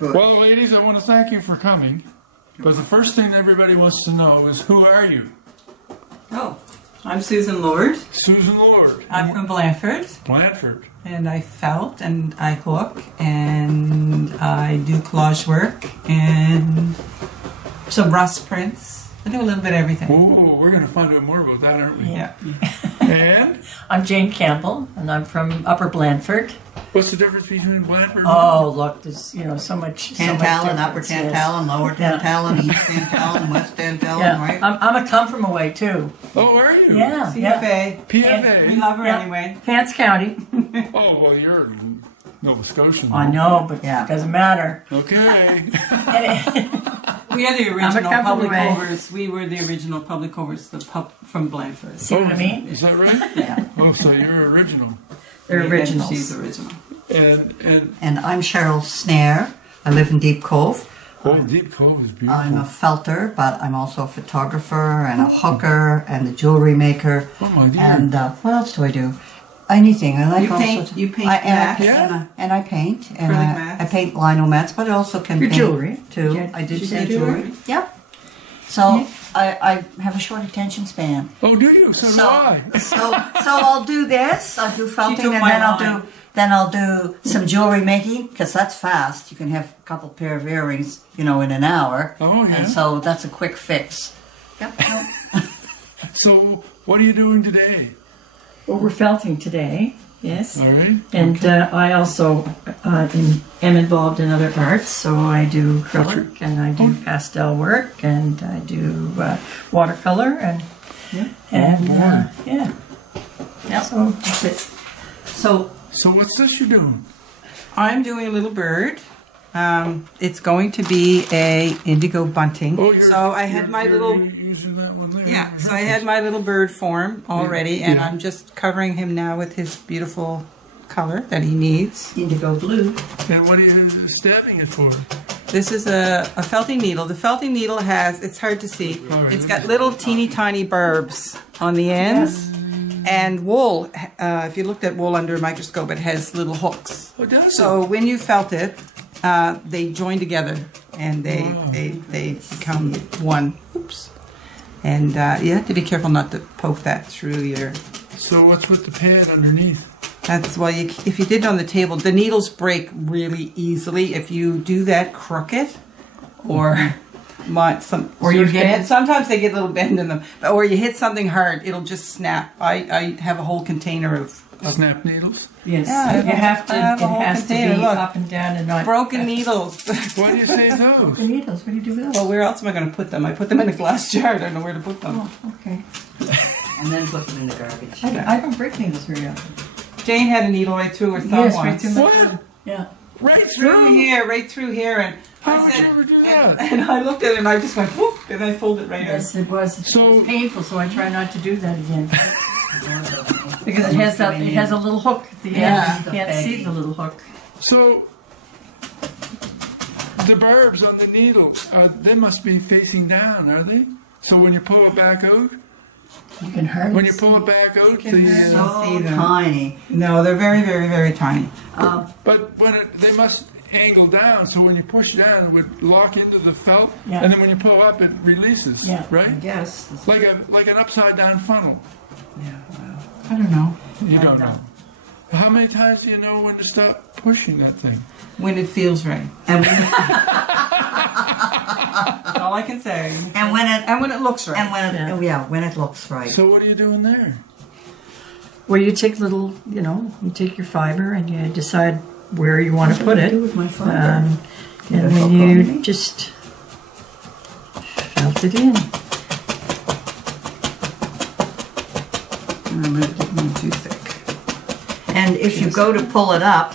Well, ladies, I want to thank you for coming. But the first thing everybody wants to know is, who are you? Oh, I'm Susan Lord. Susan Lord. I'm from Blandford. Blandford. And I felt and I hook and I do collage work and some rust prints. I do a little bit of everything. Oh, we're going to find out more about that, aren't we? Yeah. And? I'm Jane Campbell, and I'm from Upper Blandford. What's the difference between Blandford and Oh, look, there's so much. Tantallon, Upper Tantallon, Lower Tantallon, East Tantallon, West Tantallon, Yeah, right? I'm a come from away too. Oh, are you? Yeah, CFA. PFA? We love her Yeah. anyway. Hants County. Oh, well, you're Nova Scotian. I know, but Yeah. it doesn't matter. Okay. We are the original come from public away. overs. We were the original public overs, the pub from Blandford. See what I mean? Is that right? Yeah. Oh, so you're original. They're She's originals. original. And And I'm Cheryl Snare. I live in Deep Cove. oh, Deep Cove is beautiful. I'm a felter, but I'm also a photographer and a hooker and a jewelry maker. Oh, my dear. And what else do I do? Anything. I like You all paint- sorts of- you paint I, and, mats? and I paint. And Acrylic I mats? paint lino mats, but I also can Your paint jewelry. too. Yeah, I do did you paint say jewelry. jewelry? Yep. So I have a short attention span. Oh, do you? So, do So, I. so I'll do this. I'll do felting, took and my then line. I'll do some jewelry making because that's fast. You can have a couple pair of earrings, in an hour. Oh, yeah. And so that's a quick fix. Yep. So, what are you doing today? Well, we're felting today, yes. All right. And I also am involved in other arts, so I do acrylic and I do pastel work and I do watercolor and yeah. So that's it. So what's this you're doing? I'm doing a little bird. It's going to be a indigo bunting. Oh, so I had my you're little using that one there. yeah. So I had my little bird form already, and Yeah. I'm just covering him now with his beautiful color that he needs. indigo blue. And what are you stabbing it for? This is a felting needle. The felting needle it's hard to see. All right, It's let got me little teeny tiny barbs on the ends. And wool, if you looked at wool under a microscope, it has little hooks. Oh, does So when you felt it, they join together and they become one. Oops. And you have to be careful not to poke that through your. So what's with the pad underneath? That's why if you did it on the table, the needles break really easily if you do that crooked or. Sometimes they get a little bend in them, or you hit something hard, it'll just snap. I have a whole container of Snap needles? Yes, Yeah, you have to. I have a It whole has to container, be look. up and down and not broken needles. Why do you say those? The needles. What do you do with those? Well, where else am I going to put them? I put them in a glass jar. I don't know where to put them. Oh, okay. And then put them in the garbage. I don't break needles very often. Jane had a needle right through her thumb Yes, right once. through my What? thumb. Yeah. Right Through through? here, right through here, and How I would said, you ever do that? and I looked at it and I just went whoop, and I pulled it right Yes, it was. It So- was painful, so I try not to do that again. Because it has a little hook at the Yeah. end. You can't see the little hook. So the barbs on the needles, they must be facing down, are they? So when you pull it back out, You can hardly when you pull it back out, can see So them. tiny. No, they're very, very, very tiny. but they must angle down, so when you push down, it would lock into the felt, Yeah. and then when you pull up, it releases, Yeah. right? Yes. Like an upside down funnel. I don't know You don't know. How many times do you know when to stop pushing that thing? when it feels right. And That's all I can say. and when it And when it looks right. and when it when it looks right. So what are you doing there? Well, you take you take your fiber and you decide where you want to put it. with my fiber? And then hook you on me? just felt it in. I'm going to get them too thick. And if you go to pull it up,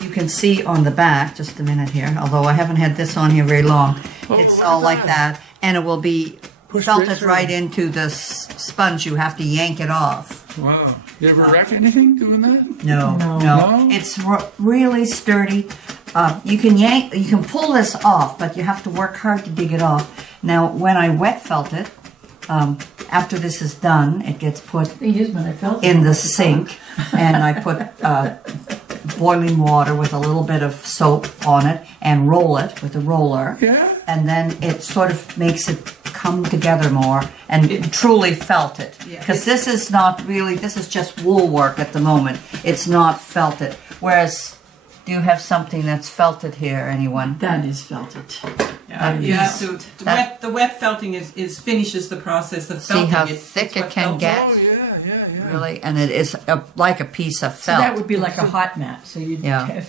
you can see on the back, just a minute here, although I haven't had this on here very long, it's all like that, and it will be Push felted right through. right into the sponge. You have to yank it off. Wow. You ever wreck anything doing that? No, No. No? It's really sturdy. You can pull this off, but you have to work hard to dig it off. Now, when I wet felt it, after this is done, it gets put Thing is, when I felt in it, the sink, and I put boiling water with a little bit of soap on it and roll it with a roller. Yeah. And then it sort of makes it come together more and truly felt it. Yeah. Because this is not really, this is just wool work at the moment. It's not felted. Whereas, do you have something that's felted here, anyone? That is felted. Yeah, so the wet felting is finishes the process of See felting. how It's thick what it can felts get? Oh, yeah. Really? And it is like a piece of So felt. that would be like a hot mat. So Yeah.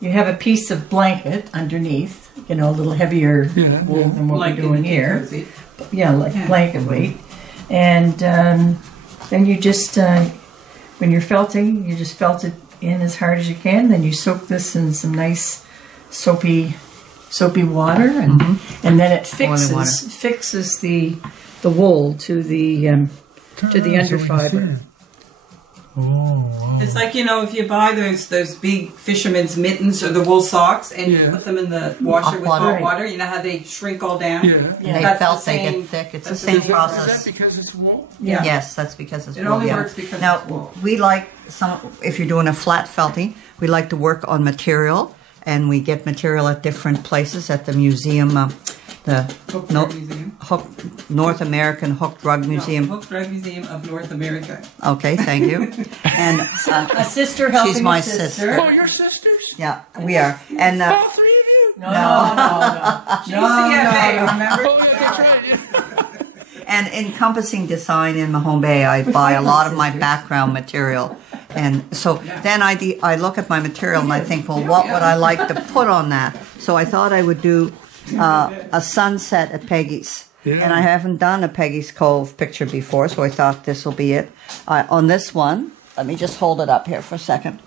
you have a piece of blanket underneath, a little heavier Yeah, wool than what like we're doing here. cozy. Yeah, like Yeah. blanket weight. And then you just, when you're felting, you just felt it in as hard as you can. Then you soak this in some nice soapy water, and then it fixes the wool to the underfiber. Oh, wow. It's like, if you buy those big fisherman's mittens or the wool socks and you Yeah. put them in the washer with water. hot water, you know how they shrink all down? Yeah. And they That's felt the they same- get thick. It's the that's the same same Is process. that because it's wool? Yeah. Yes, that's because it's It wool. only Yeah. works because now it's wool. we like if you're doing a flat felting, we like to work on material, and we get material at different places at the museum, the Hook No- Drug Museum. North American Hook Drug Museum. No, Hook Drug Museum of North America. Okay, thank you. And A sister helping She's my a sister. sister. Oh, your sisters? yeah, we are. And All three of you? No, no. She's CFA, remember? Oh, yeah, that's right. And encompassing design in Mahone Bay, I buy a lot of my background material. And so then I look at my material and I think, well, what would I like to put on that? So I thought I would do a sunset at Peggy's. Yeah. And I haven't done a Peggy's Cove picture before, so I thought this will be it. On this one, let me just hold it up here for a second.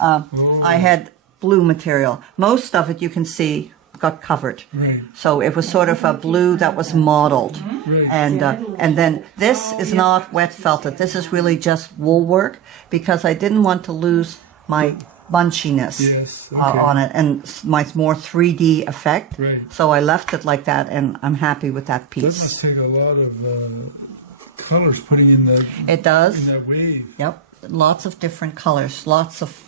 I had blue material. Most of it you can see got covered. Right. So it was sort of a blue that was modeled. Right. And then this is not wet felted. This is really just wool work because I didn't want to lose my bunchiness Yes, okay. on it and my more 3D effect. Right. So I left it like that, and I'm happy with that That piece. must take a lot of colors putting in the It does. that wave. Yep, lots of different colors, lots of,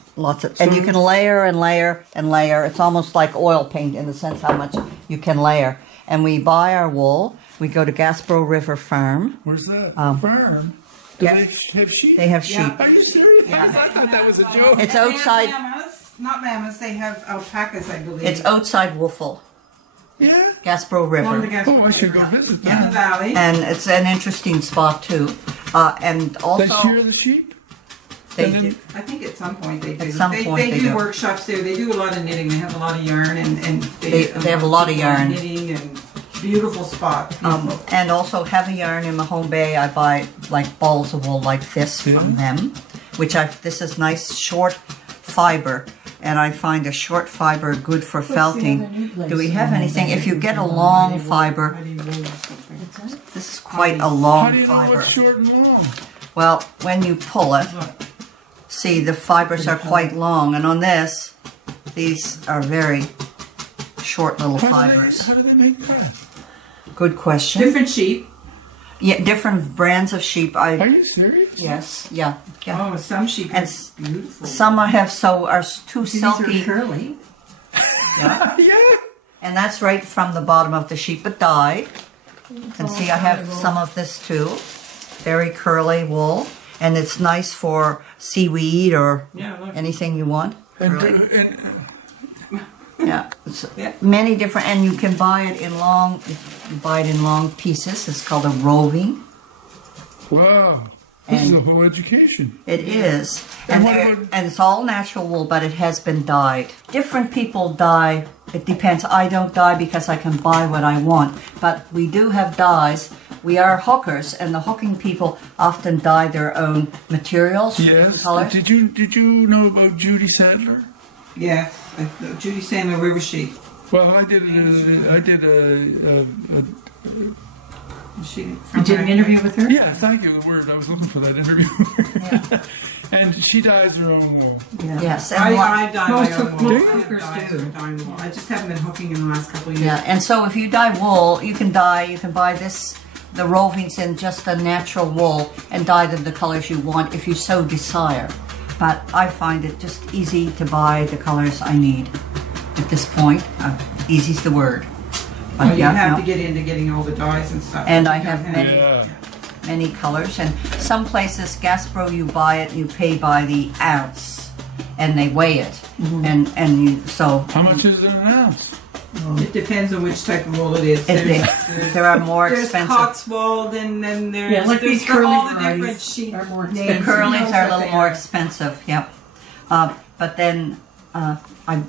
and you can layer and layer and layer. It's almost like oil paint in the sense how much you can layer. And we buy our wool. We go to Gasbro River Farm. Where's that? Farm? Do yeah. they have sheep? They have sheep. Are you serious? I thought that was a joke. It's outside. Not mammoths, they have alpacas, I believe. It's outside Woofle, Yeah? Gasbro Along the River, Oh, I should go visit in the that. valley. and it's an interesting spot too. And also, They shear the sheep? they and then- do. I think at some point they do. At some they, point they they do do. workshops there. They do a lot of knitting. They have a lot of yarn and They have a lot of yarn. Knitting and beautiful spot. And also heavy yarn in Mahone Bay. I buy like balls of wool like this from them, this is nice short fiber, and I find a short fiber good for felting. Do we have anything? If you get a long fiber, this is quite a How do long you know fiber. what's short and long? Well, when you pull it, see the fibers are quite long, and on this, these are very short little fibers. How do they make that? Good question. Different sheep. Yeah, different brands of sheep. Are you serious? Yes, yeah. Oh, some sheep And are beautiful. some I have are too These are silky. curly. Yeah. Yeah. And that's right from the bottom of the sheep, but dyed. And see, I have some of this too. Very curly wool. And it's nice for seaweed or Yeah, look. anything you want. And, Really. and Yeah. It's Yeah. many different, and you can buy it in long, you buy it in long pieces. It's called a roving. wow. This is And- a whole education. It is. And And, what there- about- and it's all natural wool, but it has been dyed. Different people dye. It depends. I don't dye because I can buy what I want. But we do have dyes. We are hookers, and the hooking people often dye their own materials. Yes. Colors. Did you know about Judy Sadler? Yeah, Judy Sandler River sheep. Well, I did a She, You did an interview with her? yeah, thank you, the word. I was looking for that interview. And she dyes her own wool. Yes. And I dye Most my own of- wool. most I have hookers dyed do. some dyeing wool. I just haven't been hooking in the last couple of years. yeah, and so if you dye wool, you can buy this, the rovings in just a natural wool and dye them the colors you want if you so desire. but I find it just easy to buy the colors I need at this point. Easy's the word. But Well, you have no. to get into getting all the dyes and stuff. And that I you have don't many. Yeah. Many colors, and some places, Gaspro, you buy it, you pay by the ounce, and they weigh it, and you so. How much is it an ounce? It depends on which type of wool it is. There are more There's expensive. Cotswold, and then there's, Yeah, like there's these curly all the varieties different sheep. are more The expensive. curlies are a Knows little what more they are. expensive, yep. But then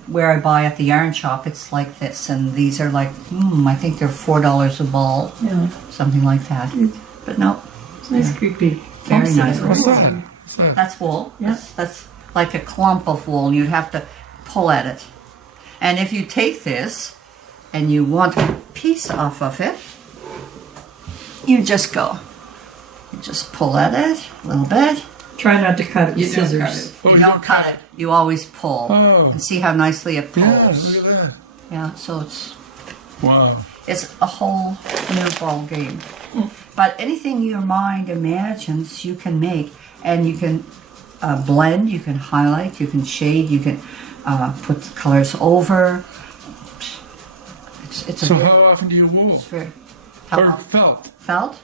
where I buy at the yarn shop, it's like this, and these are like I think they're $4 a ball, Yeah, something like that. But no, it's nice, creepy. very nice. What's that? What's that? That's wool. Yeah. That's like a clump of wool. You'd have to pull at it. And if you take this and you want a piece off of it, you just go. You just pull at it a little bit. Try not to cut it with You don't scissors. cut it. Oh, You don't cut it. You always pull. Oh. And see how nicely it Yeah, pulls. look at that. Yeah, so it's Wow. a whole new ball game. But anything your mind imagines, you can make, and you can blend, you can highlight, you can shade, you can put colors over. It's a So very, how often do you wool? very Or felt? felt.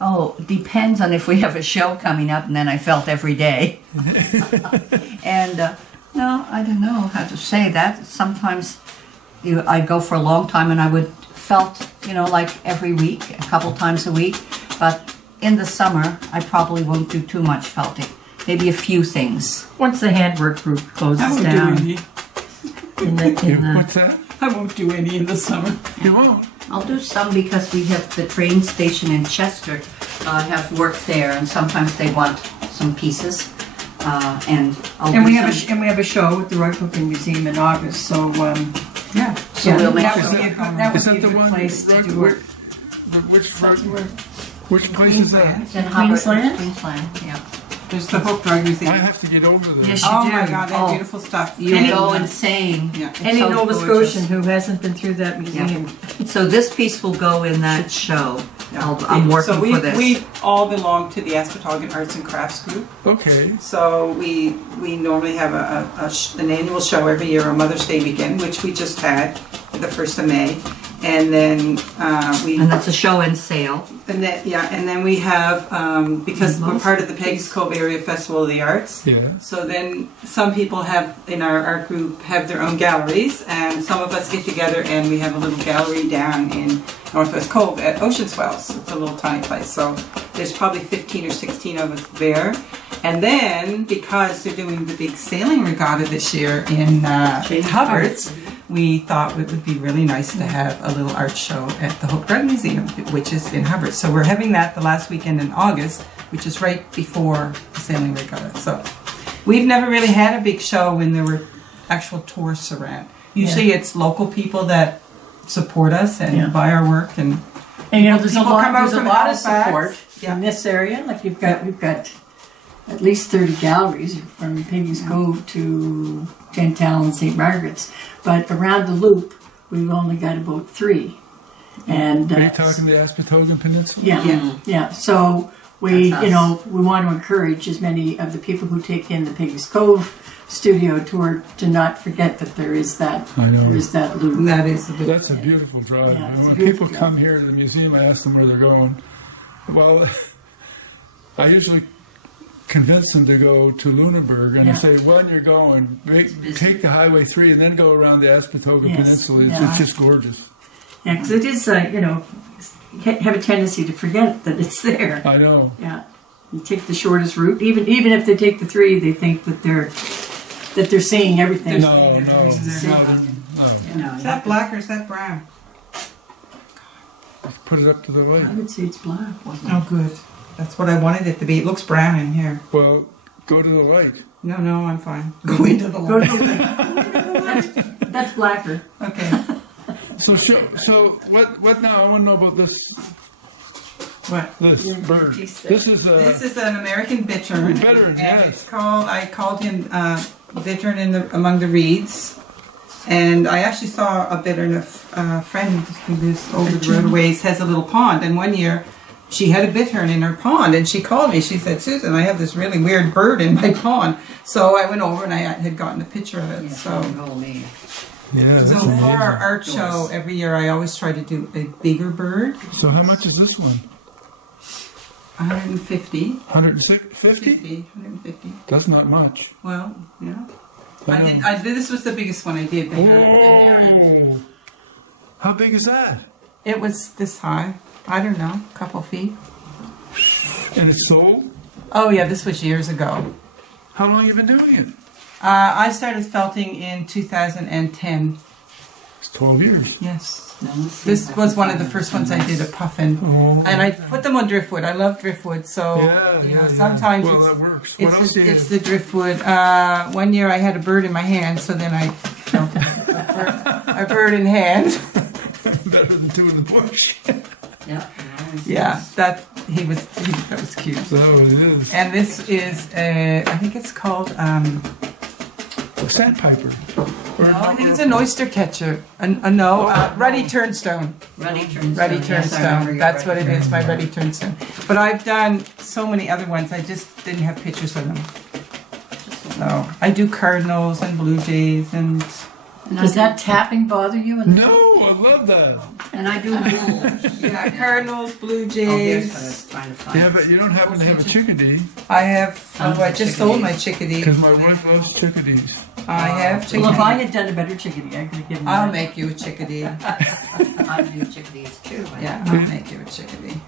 Oh, depends on if we have a show coming up, and then I felt every day. And no, I don't know how to say that. Sometimes I'd go for a long time, and I would felt, like every week, a couple times a week. But in the summer, I probably won't do too much felting. Maybe a few things. Once the handwork group I closes won't do down, any. What's that? I won't do any in the summer. You won't. I'll do some because we have the train station in Chester. I have worked there, and sometimes they want some pieces, and I'll and do we have some. a show at the Roy Cooking Museum in August. So Yeah. So we'll make that sure. would be that Is would that be a the good one? place to do Which, it. which place is that? It's in Hubbard, Queensland? Queensland, yeah. There's the Hook Drug Museum. I have to get over there. Yes, you Oh do. my God, that Oh. beautiful stuff. You Any- go insane. Yeah. It's Any so Nova gorgeous. Scotian who hasn't been through that museum. So this piece will go in that show. I'm working so for this. we all belong to the Aspertogan Arts and Crafts group. Okay. So we normally have an annual show every year on Mother's Day weekend, which we just had, the 1st of May. And then and that's a show and sale. and then we have because we're part of the Peggy's Cove Area Festival of the Arts. Yeah. So then some people have in our art group have their own galleries, and some of us get together and we have a little gallery down in Northwest Cove at Ocean Swells. It's a little tiny place. So there's probably 15 or 16 of us there. And then because they're doing the big sailing regatta this year in Hubbard's, we thought it would be really nice to have a little art show at the Hope Drug Museum, which is in Hubbard. So we're having that the last weekend in August, which is right before the sailing regatta. So we've never really had a big show when there were actual tourists around. Usually it's local people that support us and buy our work, and And there's a People lot, come out there's a from lot of Halifax. support Yeah. in this area. Like we've got at least 30 galleries from Peggy's Cove to Gentile and St. Margaret's. But around the loop, we've only got about 3. And Are you talking the Aspertogan Peninsula? yeah. So we, That's us. we want to encourage as many of the people who take in the Peggy's Cove studio tour to not forget that there is that I know. there is that loop. that is a bit. That's a beautiful drive. Yeah, it's a When beautiful people come here to the museum, I ask them where they're going. Well, I usually convince them to go to Lunenburg, and I Yeah. say, when you're going, take the Highway 3 and then go around the Aspertogan Yes. Peninsula. It's, Yeah. it's just gorgeous. Yeah, because it is, have a tendency to forget that it's there. I know. Yeah, you take the shortest route. Even if they take the 3, they think that they're seeing everything. No. Is that black or is that brown? Put it up to the I light. would say it's black. Oh, good. That's what I wanted it to be. It looks brown in here. Well, go to the light. No, I'm fine. Go into the Go light. to the that's blacker. Okay. So what now? I want to know about this What? bird. This is This is an American bittern. Bittern, and yes. it's called. I called him bittern among the reeds, and I actually saw a bittern. A friend who lives over the road a ways has a little pond, and one year she had a bittern in her pond, and she called me. She said, "Susan, I have this really weird bird in my pond." So I went over and I had gotten a picture of it. So Yeah, that's for our amazing. art show every year, I always try to do a bigger bird. So how much is this one? 150. 150? 150. That's not much. Well, yeah. I know. This was the biggest one I did. They had- Oh. How big is that? It was this high. I don't know, a couple feet. And it's sold? Oh yeah, this was years ago. How long you been doing it? I started felting in 2010. It's 12 years. Yes. This was one of the first ones I did, a puffin. Oh. And I put them on driftwood. I love driftwood, so sometimes Well, it's, that works. What else do you it's the driftwood. One year I had a bird in my hand, so then I felted a bird in hand. better than two in the bush? Yeah, that was cute. So it is. And this is, I think it's called, A sandpiper. Or I think it's an oyster catcher. Ruddy turnstone. Ruddy turnstone. Ruddy Yes, I remember turnstone. your That's what ruddy it is, my ruddy turnstone. But I've done so many other ones, I just didn't have pictures of them. So I do cardinals and blue jays and Does that tapping bother you? No, I love that. And I do wolves. yeah, cardinals, blue Oh, here's what I jays. was trying to find. Yeah, but you don't happen to have a chickadee, I have. I just sold my chickadee. because my wife loves chickadees. I have chickadee. Well, if I had done a better chickadee, I could have given I'll you. make you a chickadee. I do chickadees too. Yeah, I'll make you a chickadee.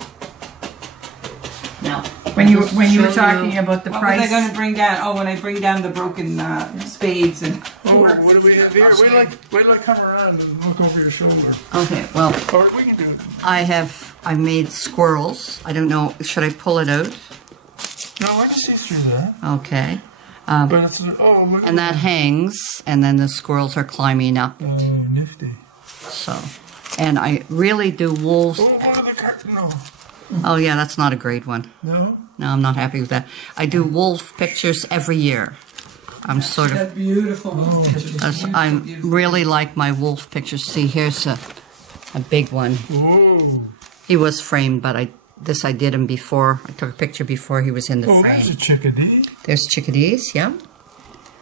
Now, when you were talking about the What was I price, going to bring down? Oh, when I bring down the broken spades and Oh, forks. what do we have here? Wait till I come around and look over your shoulder. Okay, well, Or we can do it. I made squirrels. I don't know, should I pull it out? No, I can see through that. Okay. But it's, oh, look at And that hangs, and then the squirrels are climbing up. Oh, nifty. So, and I really do wolves. Oh, look at the curtain. No. Oh yeah, that's not a great one. No? No, I'm not happy with that. I do wolf pictures every year. I'm sort of, That's beautiful. I really like my wolf pictures. See, here's a big one. Whoa. He was framed, but I did him before. I took a picture before he was in the Oh, there's a frame. chickadee. There's chickadees, yeah.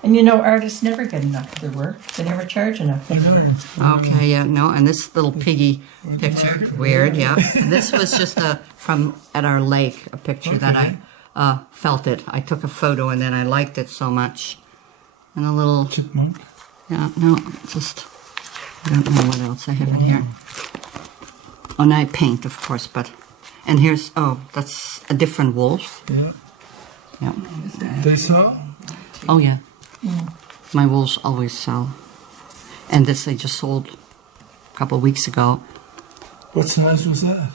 and you know, artists never get enough for their work. They never charge enough for their work. Okay, yeah, no, and this little piggy picture, weird, yeah. This was just from at our lake, a picture that I felt it. I took a photo and then I liked it so much. And a little, Chipmunk. yeah, no, just, I don't know what else I have in here. Oh, and I paint, of course, but, and here's, oh, that's a different wolf. Yeah. Yeah. They sell? Oh, yeah. My wolves always sell. And this I just sold a couple of weeks ago. What size was that?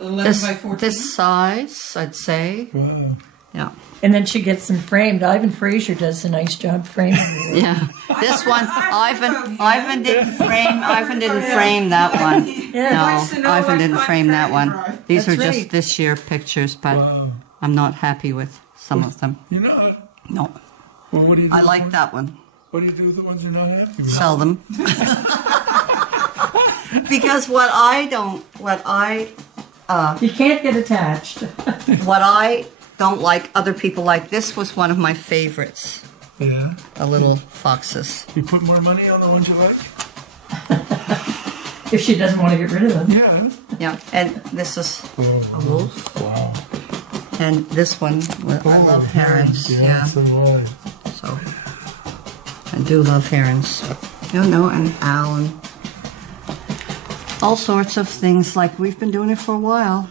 11 by 14. This size, I'd say. Wow. Yeah. And then she gets them framed. Ivan Fraser does a nice job framing them. Yeah. This one, Ivan didn't frame that one. Yeah. No, Ivan didn't frame that one. These are That's just right. this year pictures, but Wow. I'm not happy with some of them. You know, No. well, what do you do? I like that one. What do you do with the ones you're not happy with? Sell them. Because what I You can't get attached. don't like, other people like. This was one of my favorites. Yeah. The little foxes. You put more money on the ones you like? If she doesn't want to get rid of them. Yeah. Yeah. And this is a Oh, wolf. wow. And this one, I love herons. Yeah. So do I. So I do love herons. No, and owl and all sorts of things. Like we've been doing it for a while.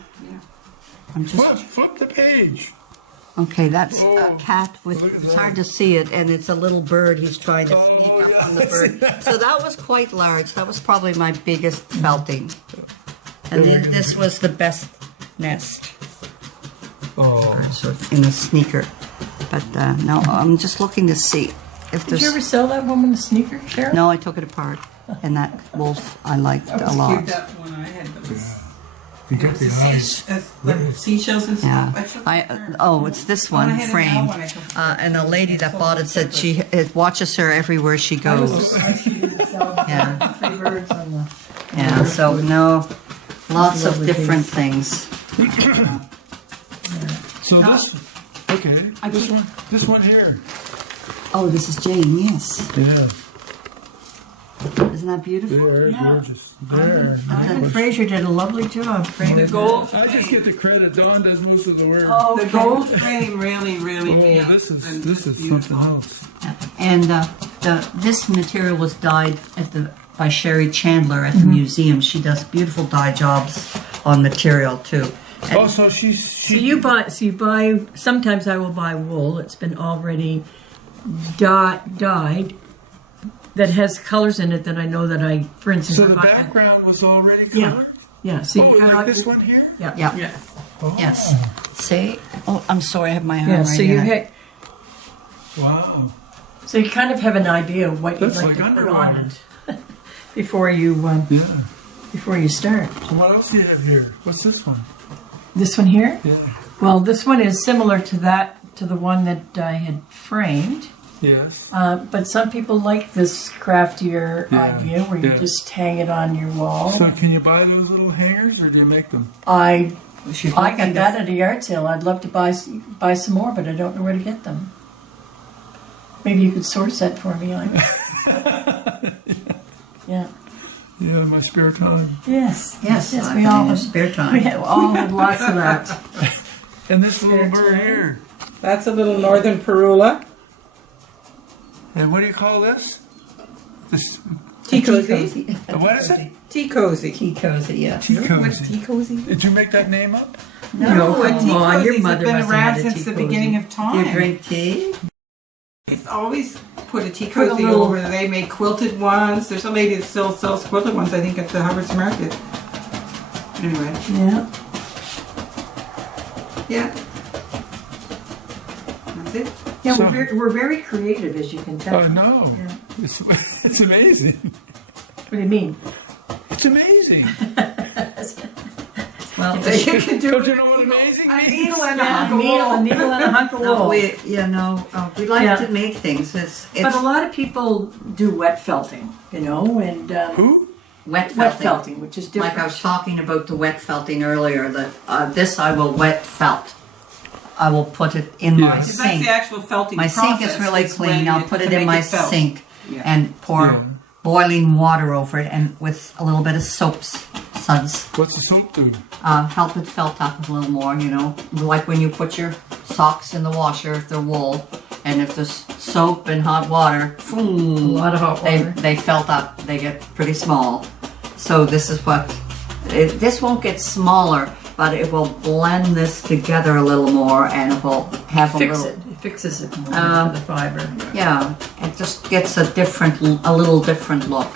I'm just Flip the page. okay. That's a Oh, cat with. look at It's that. hard to see it, and it's a little bird. He's trying to sneak Oh, up yeah, on the I see bird. that. So that was quite large. That was probably my biggest felting. And then this was the best nest. Oh. So in a sneaker. But no, I'm just looking to see if Did you ever there's. sell that woman a sneaker, Sharon? No, I took it apart. And that wolf I liked That a was lot. cute, that one I had. That was, You got the eyes. like seashells and stuff. Yeah. It's this When I one had an framed. owl when I took- And the lady that bought it said it watches her everywhere she goes. Yeah. Three birds on the. Yeah. So no, Lots of Lovely different piece. things. So this, okay, this one here. Oh, this is Jane, yes. Yeah, Isn't that beautiful? there, Yeah. gorgeous. There. Ivan Fraser did a lovely job. The gold I just frame. get the credit. Dawn does most of the work. Oh, The gold frame really, really. Oh, yeah, this is and this just is beautiful. something else. And this material was dyed by Sherry Chandler at the museum. She does beautiful dye jobs on material too. And Oh, so she. So you buy. Sometimes I will buy wool. It's been already dyed. That has colors in it that I know that I, for instance. So the I- background was already Yeah. colored. Yeah. So Oh, you cut like out this your- one here. Yeah. yeah, Yeah. Oh. yes. See? Oh, I'm sorry, I have my hand Yeah. right So you here. Wow. So you kind of have an idea of what you'd That's like like to put underwater. on it before you Yeah. start. So what else do you have here? What's this one? This one here. Yeah. Well, this one is similar to the one that I had framed. Yes. But some people like this craftier Yeah, idea where you yeah. just hang it on your wall. So can you buy those little hangers, or do you make them? I She's got looking that at a yard sale. I'd love to buy some more, but I don't know where to get them. Maybe you could source that for me, Ivan. Yeah. Yeah, in my spare time. Yes. Yes, Yes. I We can all use have spare time. We have all have lots of that. And this little Spare bird time. here. That's a little northern perula. And what do you call this? This. Tea cozy. What is it? Tea cozy. Tea cozy, yeah. Tea What's cozy. tea cozy? Did you make that name up? No, a come tea on, your cozies mother have been must have around had a since tea the beginning of time. You drink tea? It's always put a tea Put a cozy little- over. They make quilted ones. There's some lady that still sells quilted ones, I think, at the Hubbard's Market. Anyway, Yeah. yeah. That's it. Yeah, So- we're very creative, as you can tell. Oh no! Yeah. It's amazing. What do you mean? It's amazing. Well, You can do Don't you know what amazing a means? needle and a Yeah, hunk of wool. a needle and a hunk of no, wool. we like Yeah. to make things. It's But a lot of people do wet felting, and Who? wet wet felting. felting, which is different. Like I was talking about the wet felting earlier, that this I will wet felt. I will put it in my Yes. Because that's sink. the actual felting My process. sink is really when clean. I'll you- put to it in make my felt. sink Yeah. and pour Yeah. boiling water over it, and with a little bit of suds. What's the soap do? Help it felt up a little more, like when you put your socks in the washer if they're wool, and if there's soap and hot water, A lot of hot water. they felt up. They get pretty small. So this is this won't get smaller, but it will blend this together a little more, and it will have a little. It fixes it more for the fiber. Yeah, it just gets a little different look.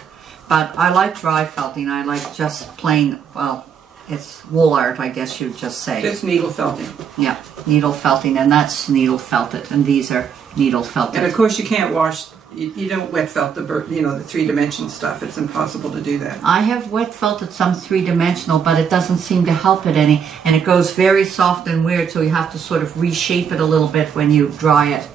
But I like dry felting. I like just plain. Well, it's wool art, I guess you'd just say. Just needle felting. Yeah, needle felting, and that's needle felted, and these are needle felted. And of course, you can't wash. You don't wet felt the the 3-dimension stuff. It's impossible to do that. I have wet felted some 3-dimensional, but it doesn't seem to help it any, and it goes very soft and weird, so you have to sort of reshape it a little bit when you dry it.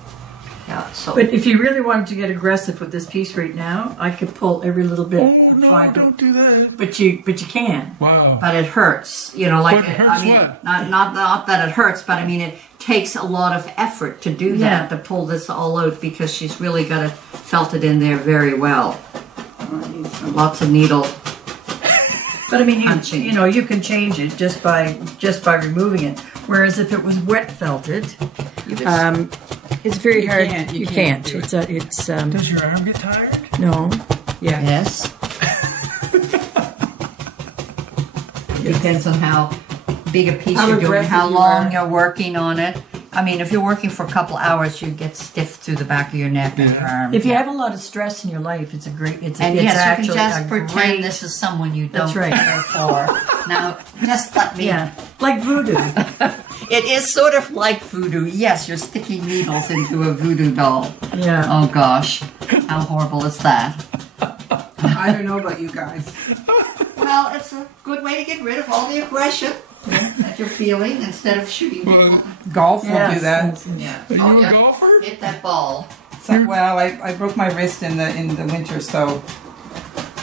Yeah, so. But if you really wanted to get aggressive with this piece right now, I could pull every little bit Oh of no! fiber. Don't do that. But you can. Wow. But it hurts, like What hurts I mean, what? not that it hurts, but I mean it takes a lot of effort to do that, Yeah. to pull this all out, because she's really got it felted in there very well. Lots of needle. But I mean, Punching. you can change it just by removing it. Whereas if it was wet felted, it's very hard. can't- you You can't can't. do It's Does your arm get tired? no. Yeah. Yes. Depends on how big a piece How you're doing, aggressive how you long are. you're working on it. I mean, if you're working for a couple hours, you get stiff through the back of your neck and your arm. If you have a lot of stress in your life, it's a great. and it's yes, you can actually just a pretend great- this is someone you don't That's right. care for. Now, just let me. Yeah, like voodoo. It is sort of like voodoo. Yes, you're sticking needles into a voodoo doll. Yeah. Oh gosh, how horrible is that? I don't know about you guys. Well, it's a good way to get rid of all the aggression that you're feeling instead of shooting people. Well, Golf will Yes, do that. yes, yes. Yeah. are you a golfer? Hit that ball. So, well, I broke my wrist in the winter, so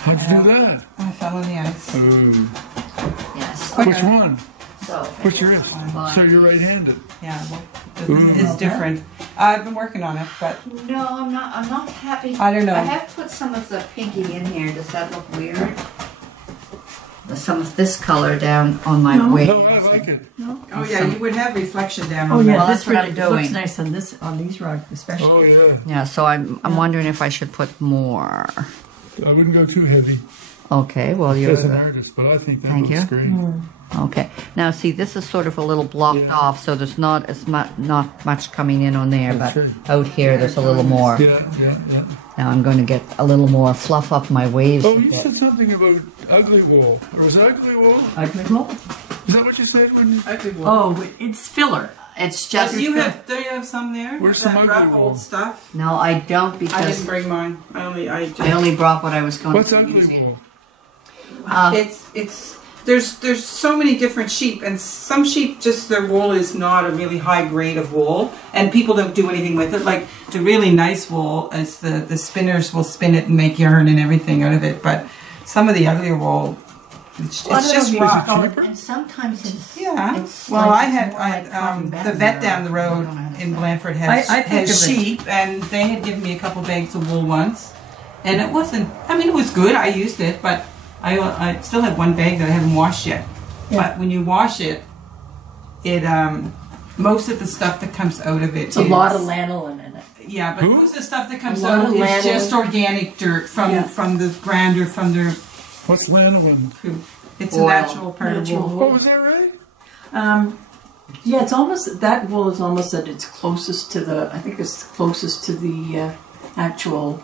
How'd you do that? I fell on the ice. Oh. Yes. Which one? So, What's yours? So you're right-handed. Yeah, well, this is different. I've been working on it, but no, I'm not happy. I don't know. I have put some of the pinky in here. Does that look weird? Some of this color down on my wing. No, I like it. oh yeah, you would have reflection down. Oh on yeah, Well, this that's what I'm really looks doing. nice on these rugs, especially. Oh, yeah. Yeah, so I'm wondering if I should put more. I wouldn't go too heavy Okay, well you're as an artist, but I think that Thank looks you. great. okay. Now see, this is sort of a little blocked Yeah. off, so there's not as much coming in on there, That's but right. out here there's a little more. Yeah. Now I'm going to get a little more fluff up my waves. Oh, a you bit. said something about ugly wool. Or was it ugly wool? Ugly wool? Is that what you said when you... Oh, it's filler. It's just Do you have some there? Where's That some ugly rough wool? old stuff? no, I don't I because didn't bring mine. I only brought what I was going What's to be ugly using. wool? It's there's so many different sheep, and some sheep just their wool is not a really high grade of wool, and people don't do anything with it. Like the really nice wool, is the spinners will spin it and make yarn and everything out of it. But some of the uglier wool, it's just rock. And sometimes it's Yeah. It's Well, like- I had it's more like cotton the bed vet there. down the road I don't know how to in say. Blandford has, I think has of it. sheep, and they had given me a couple bags of wool once, and it wasn't. I mean, it was good. I used it, but I still have one bag that I haven't washed yet. Yeah. But when you wash it, it most of the stuff that comes out of it It's a lot of lanolin in it. yeah, but Who? most of the stuff that comes A lot out of is lanolin. just organic dirt from Yeah. from the grander from their What's lanolin? poop. It's Oil. a natural part of Natural wool. wool. Oh, is that right? Yeah, it's almost, that wool is almost at its closest to the, I think it's closest to the actual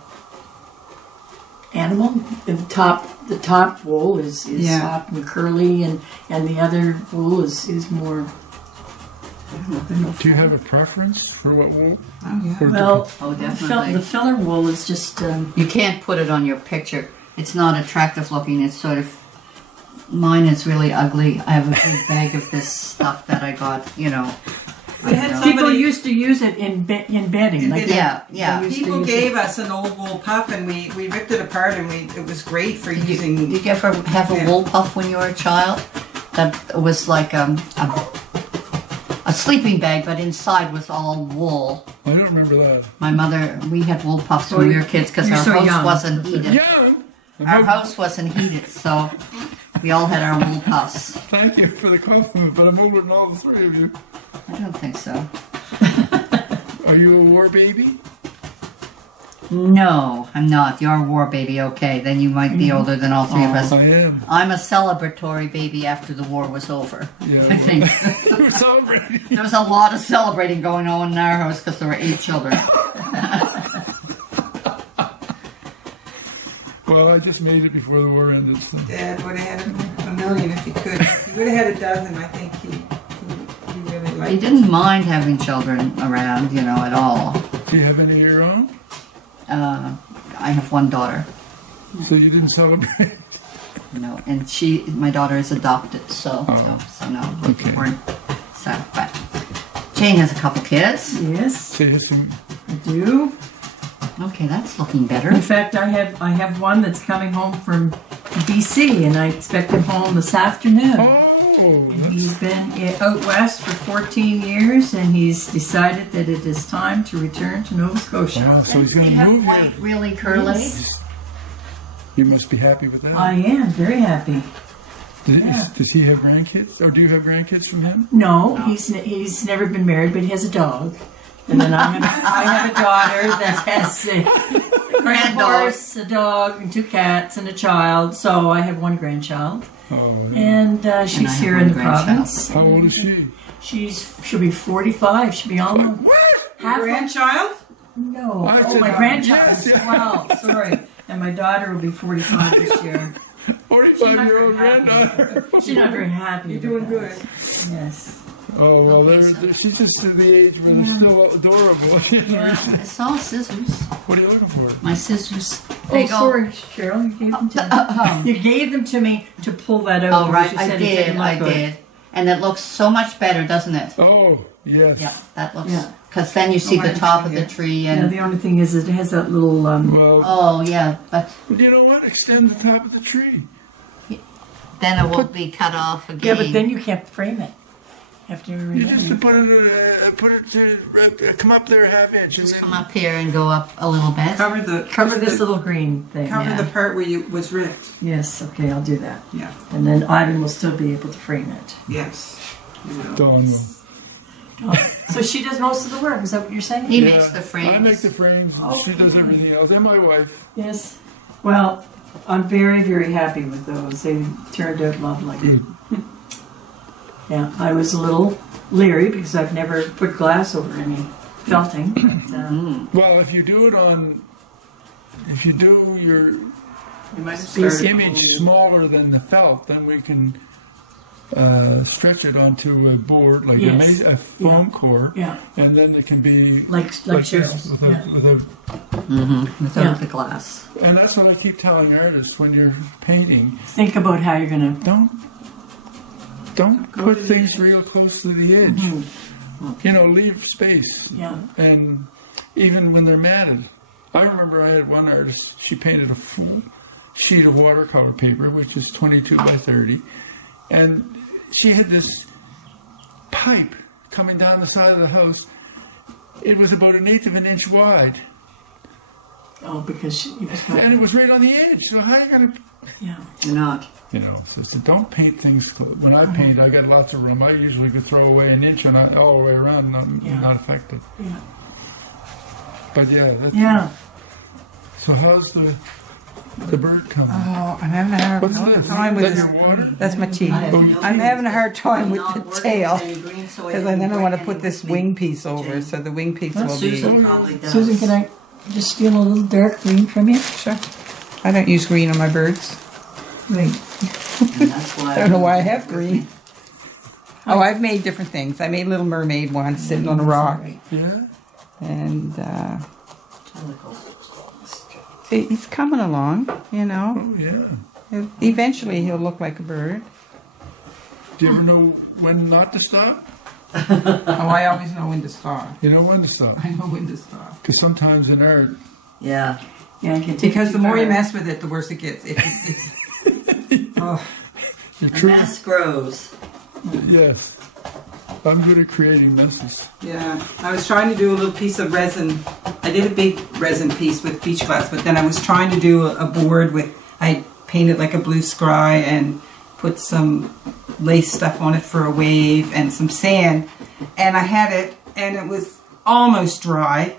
animal. The top wool is Yeah. soft and curly, and the other wool is more. Do you have a preference for what wool? Oh, yeah. Or Well, Oh, the definitely. filler wool is just. You can't put it on your picture. It's not attractive looking. It's sort of. Mine is really ugly. I have a big bag of this stuff that I got, We had People somebody. used to use it in bedding. In like bedding. Yeah. They used to People use gave us an old wool puff, and we ripped it apart, and it was great for using. Did you ever have a Yeah. wool puff when you were a child? That was like a sleeping bag, but inside was all wool. I don't remember that. My mother, we had wool puffs when we were kids because you're our so house young. wasn't heated. Young? Our house wasn't heated, so we all had our wool puffs. Thank you for the compliment, but I'm older than all the three of you. I don't think so. Are you a war baby? No, I'm not. You're a war baby, okay. Then you might be older than all three of us. I am. I'm a celebratory baby after the war was over. Yeah. I think. We're celebrating. There was a lot of celebrating going on in our house because there were 8 children. Well, I just made it before the war ended. So. Dad would have had a million if he could. He would have had a dozen. I think he really I liked. didn't mind having children around, at all. Do you have any of your own? I have one daughter, So you didn't celebrate? and my daughter is adopted, so no, Okay. we're sad. But Jane has a couple kids. Yes, So you have some... I do. Okay, that's looking better. In fact, I have one that's coming home from BC, and I expect him home this afternoon. Oh, He's been out west for 14 years, and he's decided that it is time to return to Nova Scotia. wow, so he's You going to have move here. white, really curly. Yes. You must be happy with that. I am very happy. Does he have grandkids? Or do you have grandkids from him? No, he's never been married, but he has a dog. And then I have a daughter that has a Grand horse, a dog, and 2 cats, and a child. So I have one grandchild, Oh, yeah. and she's And I have here one in the grandchild. province. How old is she? She'll be 45. She'll be almost half. Grandchild? No, I oh said- my grandchild. Yes, yeah. Wow, sorry. And my daughter will be 45 this year. 45-year-old granddaughter. She's not very happy. You're about doing that. good. Yes. Oh, well, she's just at the age where they're still adorable. I saw scissors. What are you looking for? My scissors. Oh, They go. sorry, Cheryl. You gave them to me. You gave them to me to pull that out. Oh, right. You I said it didn't did. look I good. did. And it looks so much better, doesn't it? Oh, yes. Yeah, that looks. Yeah. Because then you see Oh, the I top of see the it. tree Yeah, and. the only thing is it has that little. Well, Oh, yeah. But you know what? Extend the top of the tree. Then it won't be cut off again. Yeah, but then you can't frame it. After you You just remove put it to come up there ½ inch. And Just come up here and go up a little bit. Cover this little green thing. Cover Yeah. the part where you was ripped. Yes, okay, I'll do that. Yeah. And then Ivan will still be able to frame it. Yes. Dawn will. So she does most of the work, is that what you're saying? He makes the frames. I make the frames. And she does everything else. And my wife. Yes. Well, I'm very, very happy with those. They turned out lovely. Good. Yeah, I was a little leery because I've never put glass over any felting. But, Well, if you do your You might have started image smaller than the felt, then we can stretch it onto a board, like Yes. a foam core, yeah, and then it can be like this Cheryl's. with Yeah. Without Yeah. the glass. and that's what I keep telling artists when you're painting. Think about how you're going to. Don't put things real close to the edge. You know, leave space. Yeah. And even when they're matted, I remember I had one artist. She painted a full sheet of watercolor paper, which is 22 by 30, and she had this pipe coming down the side of the house. It was about 1/8 of an inch wide, Oh, because she was and it was right on the edge. So how you gonna, yeah. You're not. you know? So don't paint things. When I paint, I got lots of room. I usually could throw away an inch and all the way around, not affected. Yeah. But yeah, that's, Yeah. So how's the bird coming? Oh, I'm having a hard What's this? time with Is this. that your water? That's my tea. I'm having a hard time with the tail. Because then I want to put this wing piece over, so the wing piece will be... Susan probably does. Susan, can I just steal a little dark green from you? Sure. I don't use green on my birds. Right. And that's why I don't know why I have green. Oh, I've made different things. I made Little Mermaid once, sitting on a rock. Yeah. And he's coming along, you know. Oh yeah. Eventually he'll look like a bird. Do you ever know when not to stop? Oh, I always know when to stop. You know when to stop. I know when to stop. Because sometimes in art, Yeah. Yeah, I can take Because it the more you far. mess with it, the worse it gets. Oh, the The truth. mess grows. Yes. I'm good at creating messes. yeah. I was trying to do a little piece of resin. I did a big resin piece with beach glass, but then I was trying to do a board with, I painted like a blue sky and put some lace stuff on it for a wave and some sand. And I had it, and it was almost dry.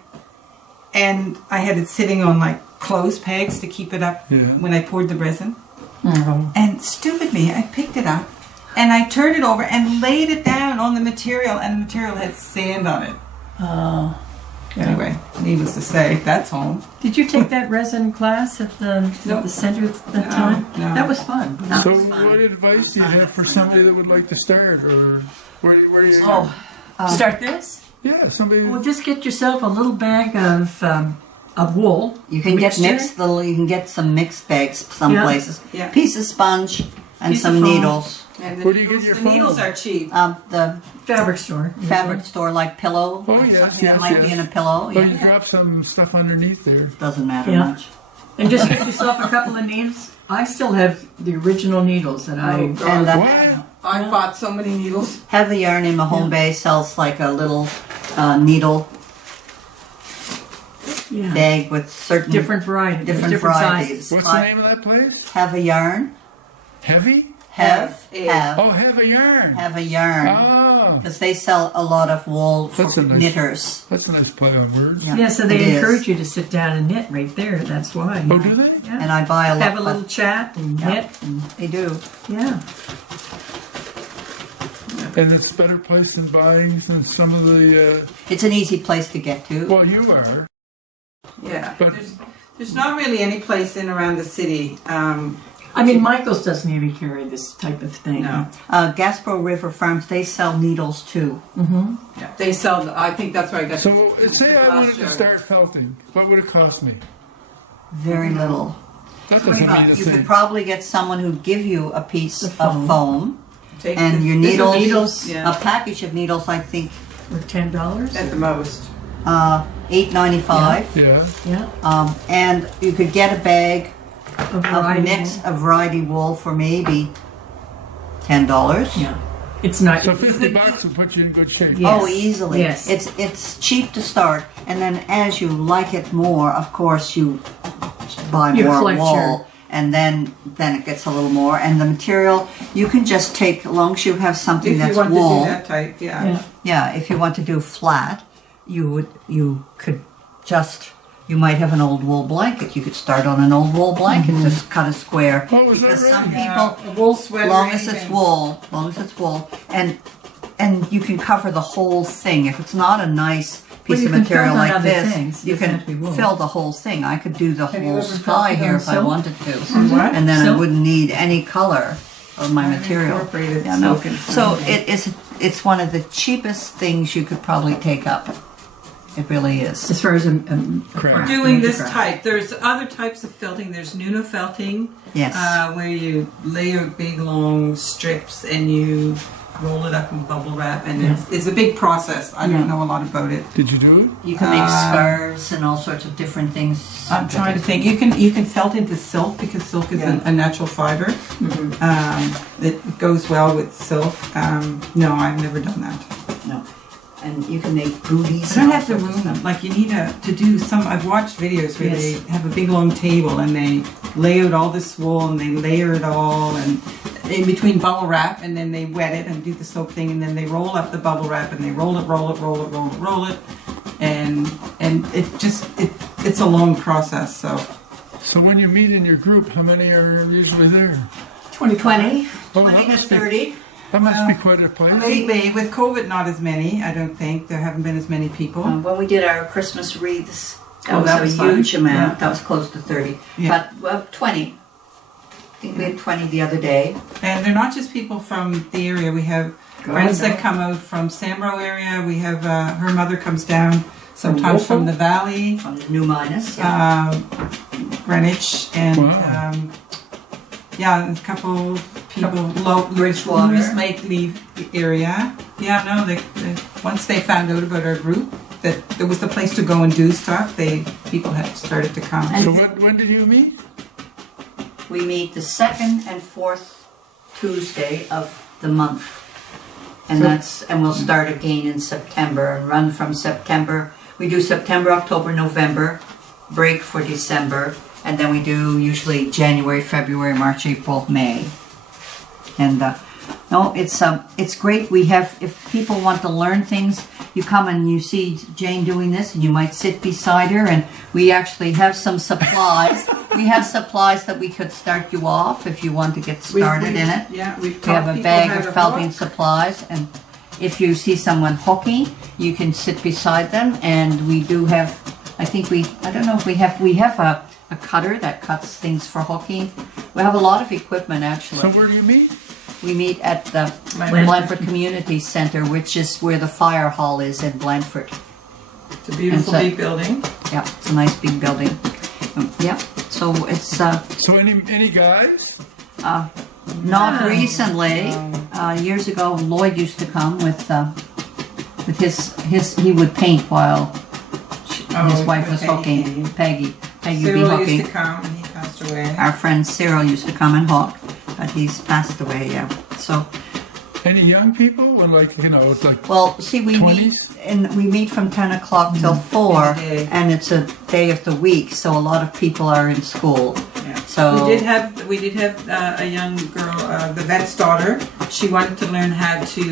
And I had it sitting on like clothes pegs to keep it up Yeah. when I poured the resin. Mhm. And stupid me, I picked it up and I turned it over and laid it down on the material, and the material had sand on it. Oh. Anyway, needless to say, that's home. Did you take that resin class at the Nope. center at that No, time? no. That was fun. That So was fun. what advice do you have for somebody that would like to start? Or where do you Oh, start this? Yeah, somebody. Well, just get yourself a little bag of wool. You can get mixture. you can get some mixed bags some Yeah. places. Yeah. Piece of sponge and Piece some of foam. needles. And Where do you get your the needles foam? are cheap. The Fabric store. fabric store like pillow. Oh, yes, something yes, that might be yes. in a pillow. Oh, Yeah. you drop some stuff underneath there. Doesn't matter Yeah. much. And just get yourself a couple of needles. I still have the original needles that I... Oh, God. And What? I bought so many needles. Have the Yarn in Mahone Bay sells like a little needle Yeah. bag with certain Different varieties. different varieties. sizes. What's the name of that place? Have a yarn. Heavy? Have Oh, have a yarn. have a yarn Ah, because they sell a lot of wool for That's a nice- knitters. that's a nice play on words. Yeah. Yeah, so It they is. encourage you to sit down and knit right there. That's why. Oh, do they? Yeah. And I buy a lot. Have a little chat and Yeah. knit. And, They do. yeah. And it's a better place than buying than some of the. It's an easy place to get to. Well, you are. Yeah. But- There's not really any place in around the city. I mean, Michael's doesn't even carry this type of thing. No. Gasbro River Farms, they sell needles too. Mm-hmm. Yeah. They sell, I think that's where I got So this say I last wanted to year. start felting. What would it cost me? Very little. That doesn't mean a You could thing. probably get someone who'd give you a piece The of foam. foam, Take and your this is needles, needles. Yeah. a package of needles, I think, For $10. At the most. $8.95. Yeah. Yeah. And you could get a bag A of variety. mix of variety wool for maybe $10. Yeah. It's not. So $50 will put you in good shape. Yeah. Oh, easily. Yes. It's cheap to start, and then as you like it more, of course, you buy You more collect wool, your- and then it gets a little more. And the material you can just take, as long as you have something If you that's want wool. to do that type, yeah. Yeah. Yeah, if you want to do flat, you could just. You might have an old wool blanket. You could start on an old wool blanket, just cut a square. Oh, is that because some right? people, A wool sweater. long as it's wool, and you can cover the whole thing. If it's not a nice piece you of can material fill in like other this, things. It you doesn't can have to be wool. fill the whole thing. I could do the Have you whole ever sky felt it here on if I silk? wanted to, What? and then I Silk? wouldn't need any color of my I've material. incorporated Yeah, no. silk in So some. it's one of the cheapest things you could probably take up. It really is. As far as a Correct. Doing this craft. type, there's other types of felting. There's Nuno felting, Yes. where you layer big long strips and you roll it up in bubble wrap, and it's a big process. I don't know a lot about it. Did you do it? You can make scarves and all sorts of different things. I'm trying to think. You can felt into silk because silk is a natural fiber. It goes well with silk. No, I've never done that. No. And you can make booties. I don't and have the all sorts of room. stuff. Like you need to do some. I've watched videos where Yes. they have a big long table and they lay out all this wool and they layer it all and in between bubble wrap, and then they wet it and do the soap thing, and then they roll up the bubble wrap and they roll it, and it's a long process. So when you meet in your group, how many are usually there? 20 Oh, 20 that to must be 30. That must be quite a place. Lately, with COVID, not as many. I don't think there haven't been as many people. When we did our Christmas wreaths, that Oh, was that a was fun. huge amount. Yeah. That was close to 30. Yeah. But 20. I think we had 20 the other day. And they're not just people from the area. We have friends that come out from Samro area. We have her mother comes down sometimes from the valley, From New Minas. Yeah. Greenwich, and Wow. a couple people Bridgewater. Louis Lake leave the area. Yeah, no, they once they found out about our group that there was the place to go and do stuff, people had started to come. So when did you meet? We meet the second and fourth Tuesday of the month. And we'll start again in September and run from September. We do September, October, November, break for December, and then we do usually January, February, March, April, May. And no, it's great. We have, if people want to learn things, you come and you see Jane doing this, and you might sit beside her, and we actually have some supplies. We have supplies that we could start you off if you want to get started in it. Yeah, We have a bag of felting supplies, and if you see someone hooking, you can sit beside them. And we do have, I don't know if we have a cutter that cuts things for hooking. We have a lot of equipment actually. So where do you meet? We meet at the Blandford. Blandford Community Center, which is where the fire hall is in Blandford. It's a beautiful And so- big building. Yeah, it's a nice big building. Yeah, so it's So any guys? not recently. Years ago, Lloyd used to come with his. He would paint while his wife was hooking. Peggy would be Cyril hooking. used to come and he passed away. Our friend Cyril used to come and hook, but he's passed away. Yeah. So Any young people? When it's like well, see, we 20s? meet from 10 o'clock till 4, In the day. and it's a day of the week, so a lot of people are in school. Yeah. So We did have a young girl, the vet's daughter. She wanted to learn how to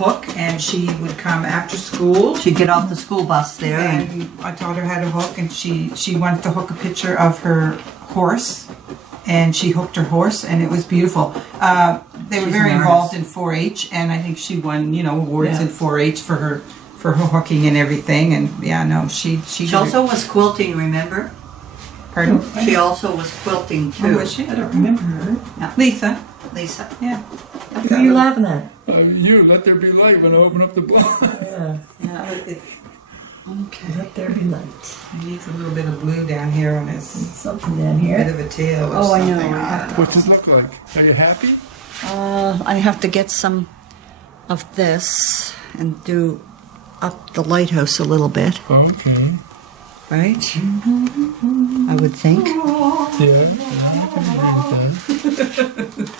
hook, and she would come after school. she'd get off the school bus there, and And I taught her how to hook, and she wanted to hook a picture of her horse, and she hooked her horse, and it was beautiful. They were She's very an involved in 4-H, and I think she won, awards Yeah. in 4-H for her hooking and everything. And she she also was quilting, remember? pardon. She also was quilting Who too. was she? I don't remember her. Lisa. Lisa. Yeah. What are you laughing at? you let there be light when I open up the blind. Yeah. It Okay. Let there be light. needs a little bit of blue down here on his Something down bit here. of a tail or Oh, I know. something. don't know. What's this look like? Are you happy? I have to get some of this and do up the lighthouse a little bit, Okay. right? I would think. Yeah. I can agree with that.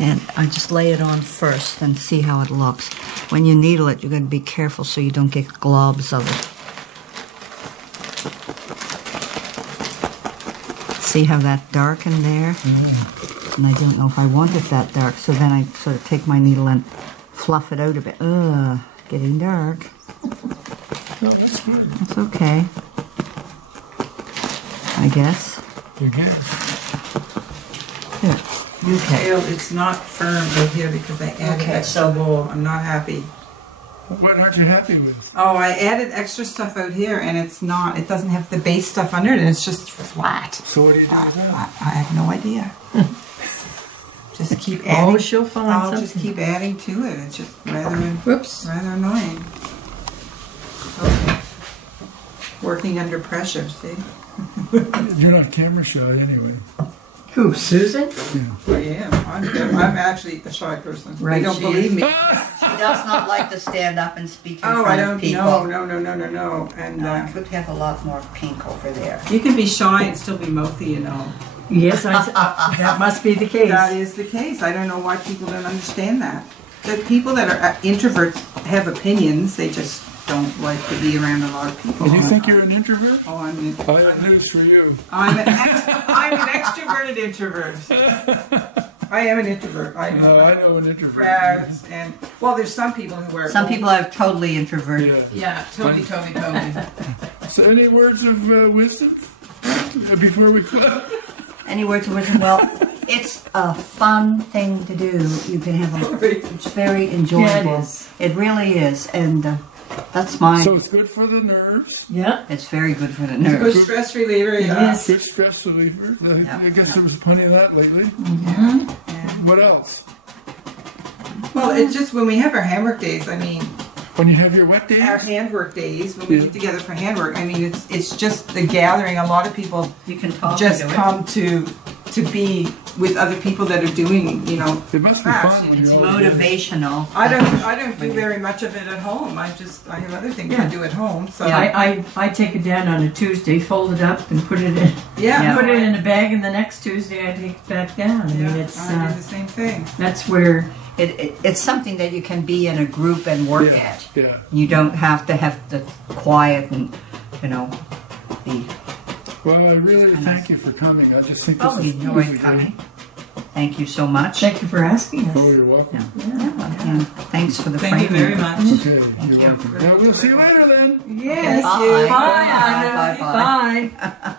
And I just lay it on first and see how it looks. When you needle it, you're going to be careful so you don't get globs of it. See how that darkened there? And I don't know if I want it that dark, so then I sort of take my needle and fluff it out a bit. Ugh, getting dark. Oh, that's good. That's okay. I guess. You can. Here. Okay. Tail, it's not firm right here because I added Okay, extra so- wool. I'm not happy. What aren't you happy with? Oh, I added extra stuff out here, and it's not. It doesn't have the base stuff under it, and it's just flat. So what do you do with that? I have no idea. Just keep adding. Oh, she'll find I'll something. just keep adding to it. It's just rather Whoops. annoying. Okay. Working under pressure. See? You're not camera shy anyway. Who, Susan? Yeah. I am. I'm actually a shy person. Right, They don't she believe is. me. She does not like to stand up and speak in Oh, I front of don't. people. No. And I could have a lot more pink over there. you can be shy and still be mouthy, you know. Yes, that must be the case. That is the case. I don't know why people don't understand that. That people that are introverts have opinions. They just don't like to be around a lot of people. And you think you're an introvert? Oh, I'm I have news for you. I'm an extroverted introvert. I am an introvert. I No, I know an introvert. crowds and well, there's some people who are Some people are totally introverted. Yeah. Yeah, totally. So any words of wisdom before we close? Any words of wisdom? Well, it's a fun thing to do. You can have a. It's very enjoyable. Yeah, it is. It really is, and that's mine. So it's good for the nerves. Yeah. It's very good for the Good nerves. stress reliever. It Yeah. is. Good stress reliever. Yeah. I guess there was plenty of that lately. What else? Well, it's just when we have our handwork days. I mean, When you have your wet our days? handwork days when we Yeah. get together for handwork. I mean, it's just the gathering. A lot of people You can talk just into come to be with other people that are doing, you know. It must be crafts. fun when it. It's you're all together. motivational. I don't do very much of it at home. I have other things Yeah. to do at home. So I take it down on a Tuesday, fold it up, and put it in. yeah, Put it in a bag, and the next Tuesday I take it back down. I mean, it's I do the same thing. that's where It's something that you can be in a group and work Yeah. at. Yeah. You don't have to have the quiet and, be. Well, I really thank you for coming. I just think this Oh, is you enjoyed really coming. Thank you so much. thank you for asking us. Oh, you're welcome. And thanks for the Thank you framing. very much. Okay, you're welcome. Now we'll see you later then. Yes. Bye. Bye. Bye. Bye. Bye.